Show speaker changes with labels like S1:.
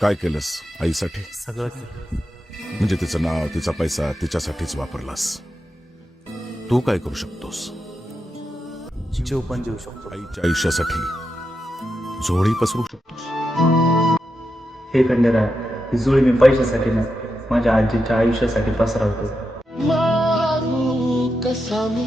S1: काय केलंस आईसाठी?
S2: सगळं केलं.
S1: म्हणजे तिचं नाव तिचा पैसा तिच्यासाठीच वापरलास. तू काय करू शकतोस?
S2: जीव पण देऊ शकतो.
S1: आईच्या आयुष्यासाठी जोडी पसरू शकतोस.
S2: हे खंडेराय ही जुळी मी पैशासाठी नाही माझ्या आजीच्या आयुष्यासाठी पसरवतो.
S3: कसा मी?